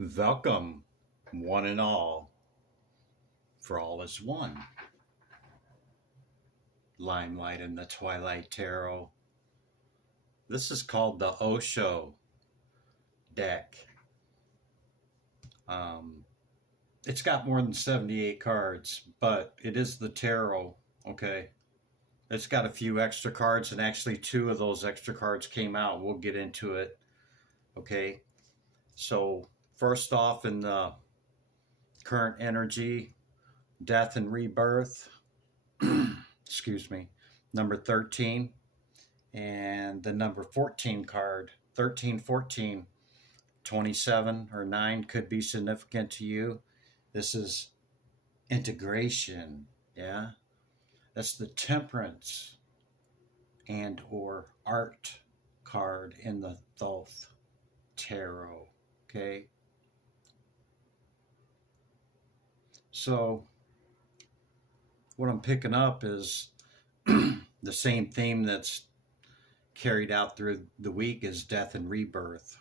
Welcome, one and all, for all is one. Limelight in the Twilight Tarot. This is called the OSHO deck. Um, it's got more than 78 cards, but it is the tarot, okay? It's got a few extra cards, and actually two of those extra cards came out. We'll get into it, okay? So, first off, in the current energy, death and rebirth, excuse me, number 13, and the number 14 card, 13, 14, 27 or 9 could be significant to you. This is integration, yeah? That's the temperance and or art card in the Thoth Tarot, okay? So what I'm picking up is the same theme that's carried out through the week is death and rebirth.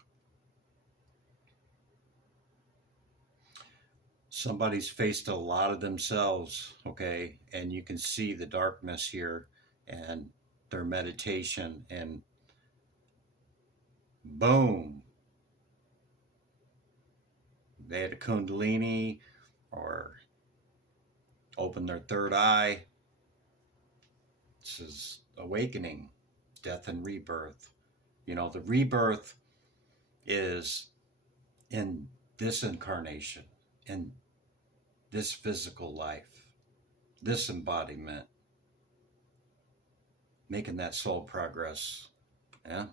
Somebody's faced a lot of themselves, okay, and you can see the darkness here and their meditation, and boom, they had a Kundalini or opened their third eye. This is awakening, death and rebirth. You know, the rebirth is in this incarnation, in this physical life, this embodiment, making that soul progress. Yeah.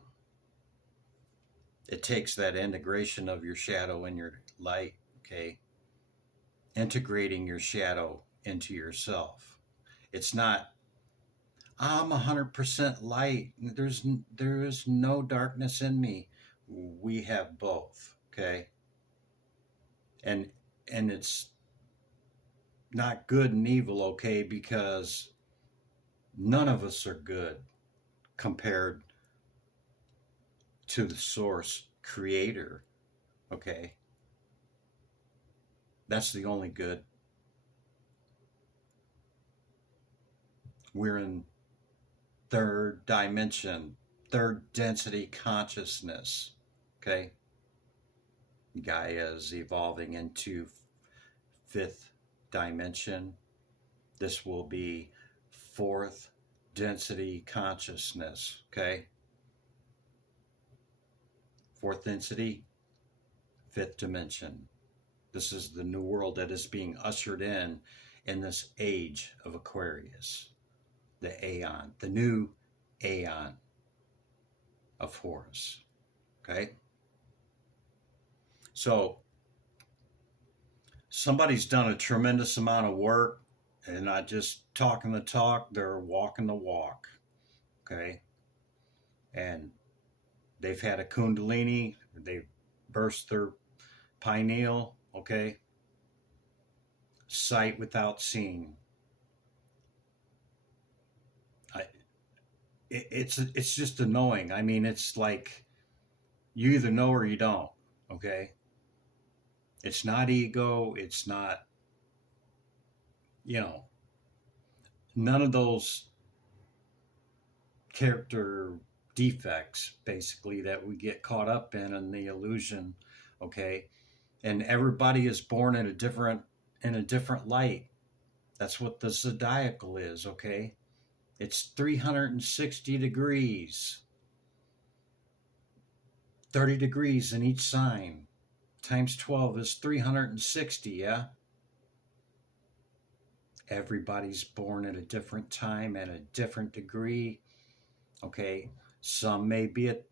It takes that integration of your shadow and your light, okay? Integrating your shadow into yourself. It's not, I'm 100% light. There is no darkness in me. We have both, okay? And it's not good and evil, okay? Because none of us are good compared to the source creator, okay? That's the only good. We're in third dimension, third density consciousness, okay? Gaia is evolving into fifth dimension. This will be fourth density consciousness, okay? Fourth density, fifth dimension. This is the new world that is being ushered in this age of Aquarius, the Aeon, the new Aeon of Horus, okay? So somebody's done a tremendous amount of work, and not just talking the talk, they're walking the walk, okay? And they've had a Kundalini, they've burst their pineal, okay? Sight without seeing. It's just a knowing. I mean, it's like you either know or you don't, okay? It's not ego. It's not, none of those character defects, basically, that we get caught up in the illusion, okay? And everybody is born in a different light. That's what the zodiacal is, okay? It's 360 degrees, 30 degrees in each sign, times 12 is 360, yeah? Everybody's born at a different time and a different degree, okay? Some may be at the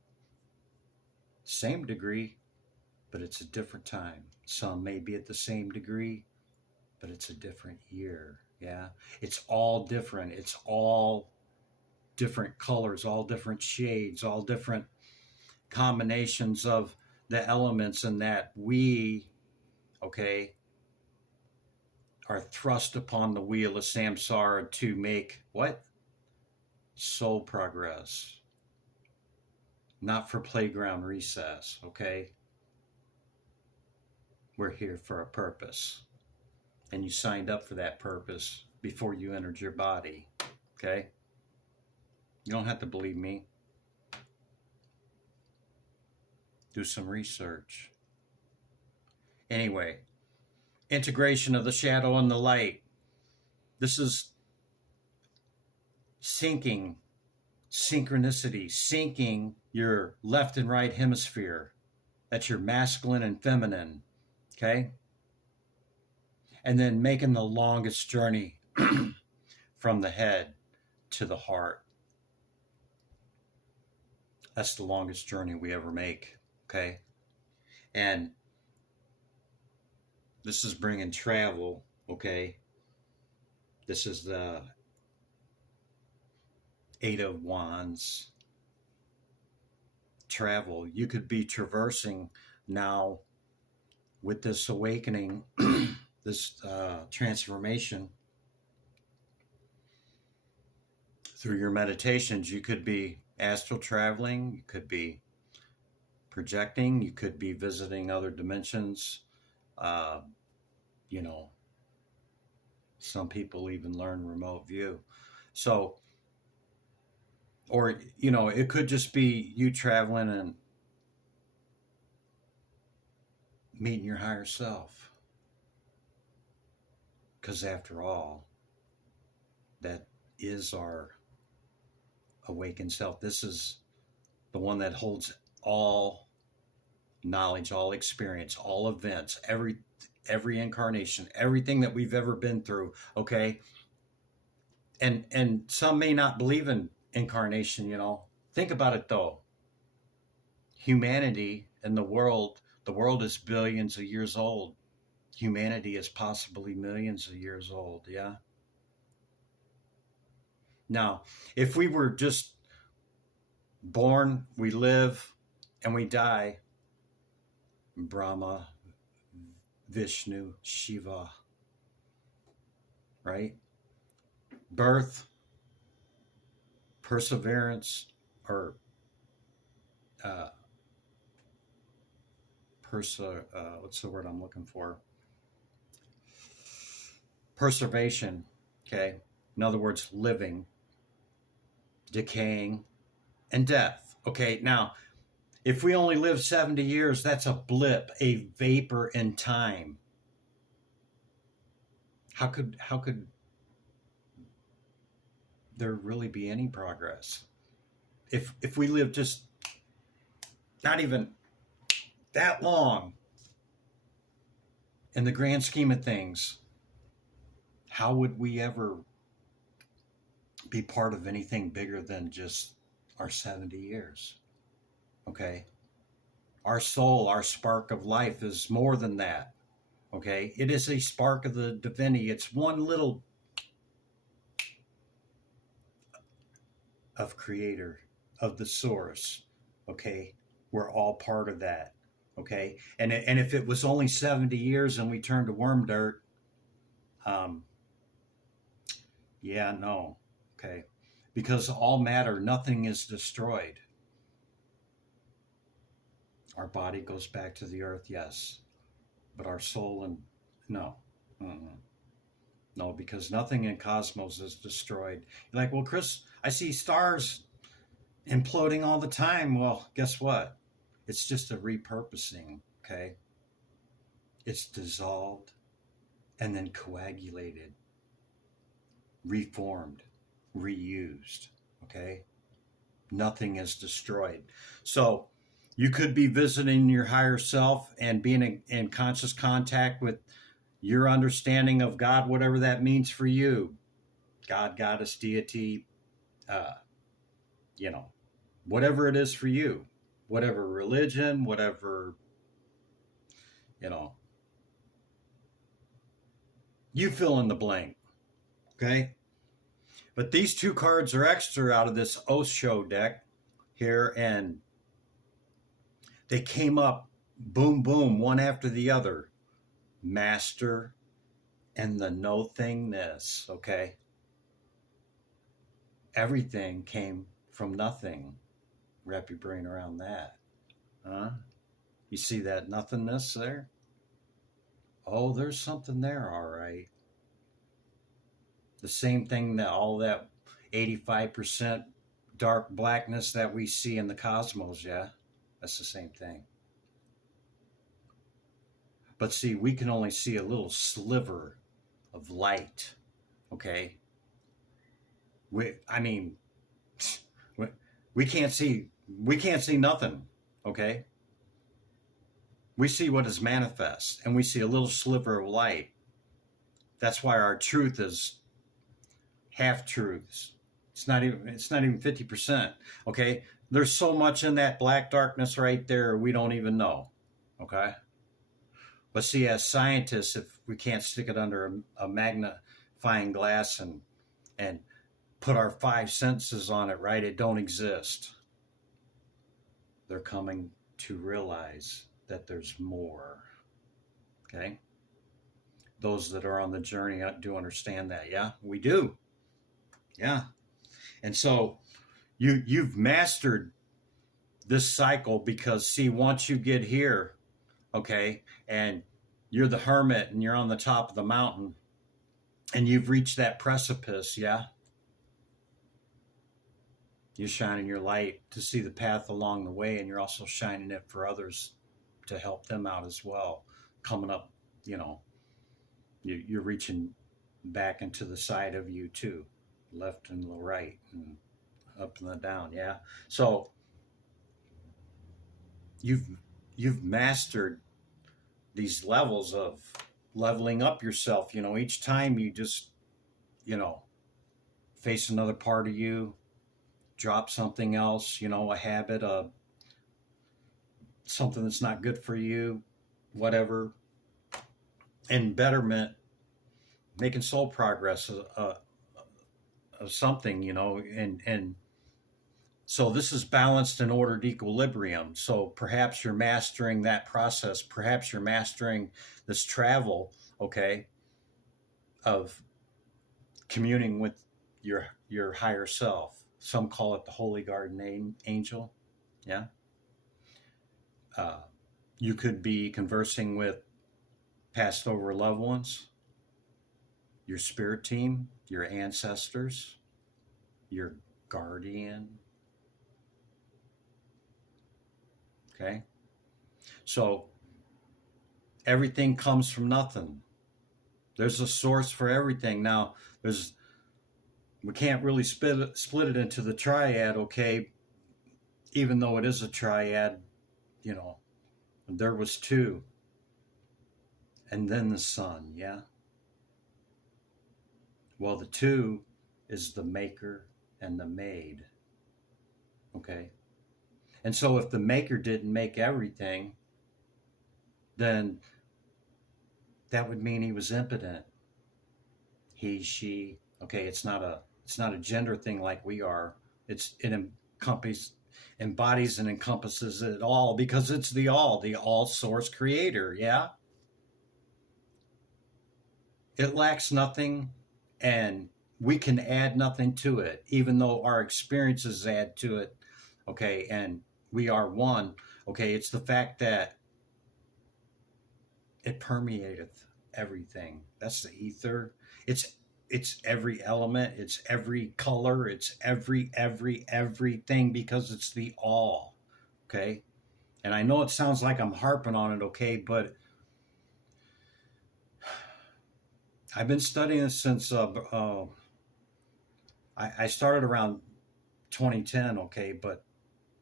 same degree, but it's a different time. Some may be at the same degree, but it's a different year, yeah? It's all different. It's all different colors, all different shades, all different combinations of the elements, and that we, okay, are thrust upon the wheel of samsara to make what? Soul progress. Not for playground recess, okay? We're here for a purpose. And you signed up for that purpose before you entered your body. Okay? You don't have to believe me. Do some research. Anyway, integration of the shadow and the light. This is syncing, synchronicity, syncing your left and right hemisphere. That's your masculine and feminine. Okay? And then making the longest journey from the head to the heart. That's the longest journey we ever make. Okay? And this is bringing travel. Okay? This is the Eight of Wands. Travel. You could be traversing now with this awakening, this transformation through your meditations. You could be astral traveling, you could be projecting, you could be visiting other dimensions. You know, some people even learn remote view. So, or, you know, it could just be you traveling and meeting your higher self. Because after all, that is our awakened self. This is the one that holds all knowledge, all experience, all events, every incarnation, everything that we've ever been through. Okay. And some may not believe in incarnation, you know. Think about it though. Humanity and the world is billions of years old. Humanity is possibly millions of years old, yeah? Now, if we were just born, we live, and we die, Brahma, Vishnu, Shiva, right? Birth, perseverance, or what's the word I'm looking for? Preservation, okay? In other words, living, decaying, and death. Okay, now, if we only live 70 years, that's a blip, a vapor in time. How could there really be any progress? If we live just not even that long in the grand scheme of things, how would we ever be part of anything bigger than just our 70 years? Okay? Our soul, our spark of life is more than that. Okay? It is a spark of the divinity. It's one little of creator, of the source. Okay? We're all part of that. Okay? And if it was only 70 years and we turned to worm dirt, yeah, no. Okay? Because all matter, nothing is destroyed. Our body goes back to the earth, yes. But our soul, and no. No, because nothing in cosmos is destroyed. You're like, well, Chris, I see stars imploding all the time. Well, guess what? It's just a repurposing, okay? It's dissolved and then coagulated, reformed, reused, okay? Nothing is destroyed. So you could be visiting your higher self and being in conscious contact with your understanding of God, whatever that means for you. God, goddess, deity, you know, whatever it is for you, whatever religion, whatever, you know, you fill in the blank, okay? But these two cards are extra out of this OSHO deck here, and they came up boom, boom, one after the other. Master and the no thingness, okay? Everything came from nothing. Wrap your brain around that. Huh? You see that nothingness there? oh, there's something there, all right. The same thing that all that 85% dark blackness that we see in the cosmos, yeah, that's the same thing. But see, we can only see a little sliver of light, okay? I mean, we, we can't see nothing, okay? We see what is manifest, and we see a little sliver of light. That's why our truth is half truths. It's not even 50%. Okay? There's so much in that black darkness right there we don't even know. Okay? But see, as scientists, if we can't stick it under a magnifying glass and put our five senses on it, right, it don't exist. They're coming to realize that there's more. Okay? Those that are on the journey do understand that. Yeah, we do. Yeah. And so you've mastered this cycle because see, once you get here, okay, and you're the hermit and you're on the top of the mountain and you've reached that precipice, yeah, you're shining your light to see the path along the way, and you're also shining it for others to help them out as well. Coming up, you know, you're reaching back into the side of you too, left and the right and up and the down, yeah. So you've mastered these levels of leveling up yourself. You know, each time you just, you know, face another part of you, drop something else, you know, a habit, something that's not good for you, whatever, and betterment, making soul progress of something, you know, and so this is balanced and ordered equilibrium. So perhaps you're mastering that process. Perhaps you're mastering this travel, okay, of communing with your higher self. Some call it the holy garden angel. Yeah. You could be conversing with passed over loved ones, your spirit team, your ancestors, your guardian. Okay? So everything comes from nothing. There's a source for everything. Now, we can't really split it into the triad, okay? Even though it is a triad, you know, there was two. And then the sun, yeah? Well, the two is the maker and the made. Okay? And so if the maker didn't make everything, then that would mean he was impotent. He, she, okay, it's not a gender thing like we are. It embodies and encompasses it all because it's the all source creator, yeah? It lacks nothing, and we can add nothing to it, even though our experiences add to it, okay, and we are one, okay? It's the fact that it permeateth everything. That's the ether. It's every element, it's every color, it's everything because it's the all, okay? And I know it sounds like I'm harping on it, okay, but I've been studying this since I started around 2010, okay, but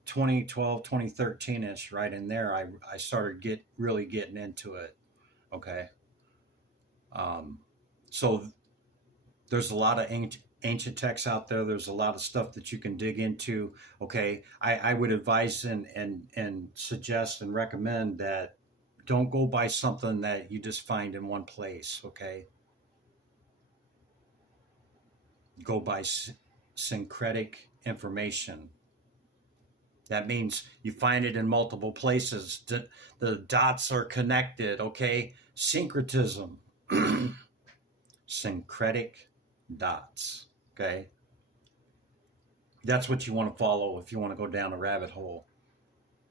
2012, 2013-ish, right in there, I started really getting into it, okay? So there's a lot of ancient texts out there. There's a lot of stuff that you can dig into, okay? I would advise and suggest and recommend that don't go by something that you just find in one place, okay? Go by syncretic information. That means you find it in multiple places. The dots are connected, okay? Syncretism. Syncretic dots, okay? That's what you want to follow if you want to go down a rabbit hole.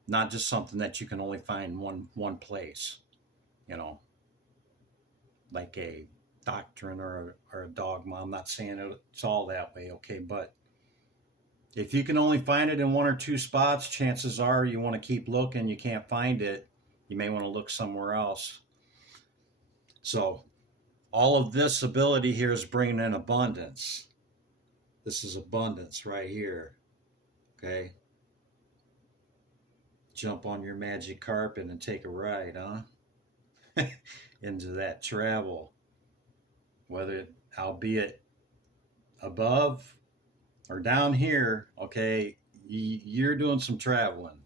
Not just something that you can only find in one place, you know? like a doctrine or a dogma. I'm not saying it's all that way, okay? But if you can only find it in one or two spots, chances are you want to keep looking. You can't find it. You may want to look somewhere else. So all of this ability here is bringing in abundance. This is abundance right here, okay? Jump on your magic carpet and take a ride, huh? Into that travel, whether albeit above or down here, okay, you're doing some traveling,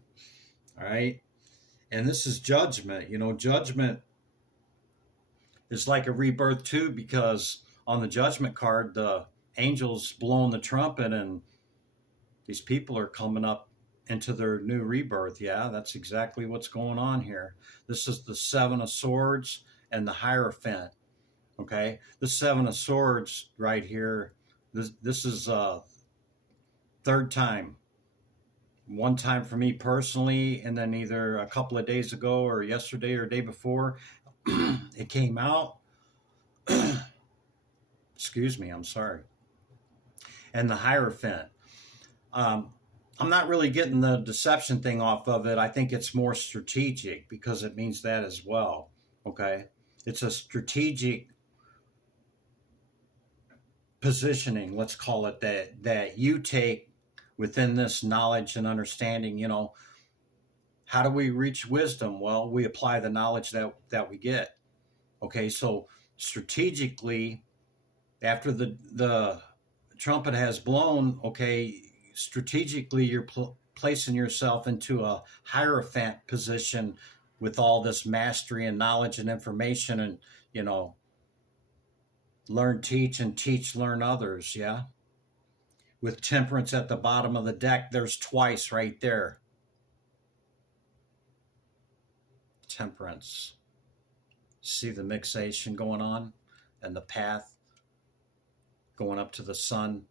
all right? And this is judgment. You know, judgment is like a rebirth too, because on the judgment card, the angels blowing the trumpet and these people are coming up into their new rebirth. Yeah, that's exactly what's going on here. This is the Seven of Swords and the Hierophant. Okay, the Seven of Swords right here. This is third time. One time for me personally, and then either a couple of days ago or yesterday or day before, it came out. Excuse me, I'm sorry. And the Hierophant. I'm not really getting the deception thing off of it. I think it's more strategic because it means that as well. Okay, it's a strategic positioning, let's call it that you take within this knowledge and understanding. You know, how do we reach wisdom? Well, we apply the knowledge that we get. Okay, so strategically, after the trumpet has blown, okay, strategically you're placing yourself into a Hierophant position with all this mastery and knowledge and information, and you know, learn, teach, and teach, learn others. Yeah, with Temperance at the bottom of the deck, there's twice right there. Temperance. See the mixation going on and the path going up to the sun,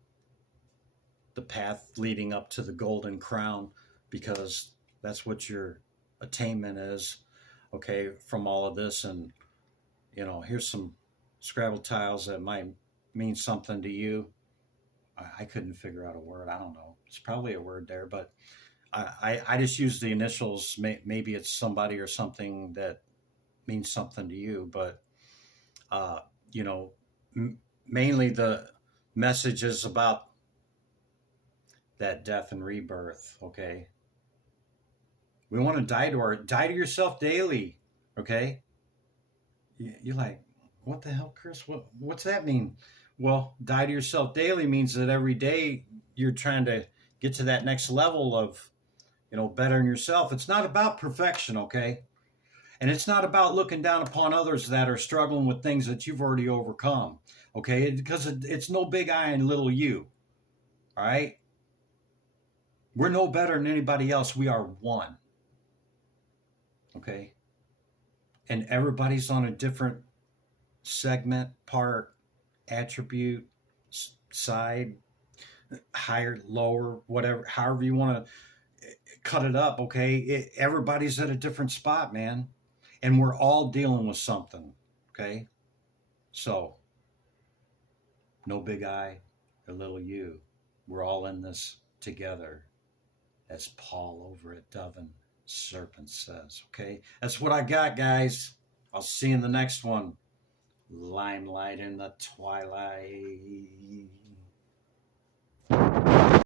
the path leading up to the golden crown, because that's what your attainment is, okay, from all of this. And you know, here's some Scrabble tiles that might mean something to you. I couldn't figure out a word. I don't know. It's probably a word there, but I just use the initials. Maybe it's somebody or something that means something to you, but you know, mainly the message is about that death and rebirth. Okay, we want to die to yourself daily. Okay, you're like, what the hell, Chris? What's that mean? Well, die to yourself daily means that every day you're trying to get to that next level of, you know, bettering yourself. It's not about perfection, okay? And it's not about looking down upon others that are struggling with things that you've already overcome, okay? Because it's no big I and little you, all right? We're no better than anybody else. We are one, okay? And everybody's on a different segment, part, attribute, side, higher, lower, whatever, however you want to cut it up, okay? Everybody's at a different spot, man. And we're all dealing with something, okay? So, no big I or little you. We're all in this together, as Paul over at Dove and Serpent says, okay? That's what I got, guys. I'll see you in the next one. Limelight in the twilight.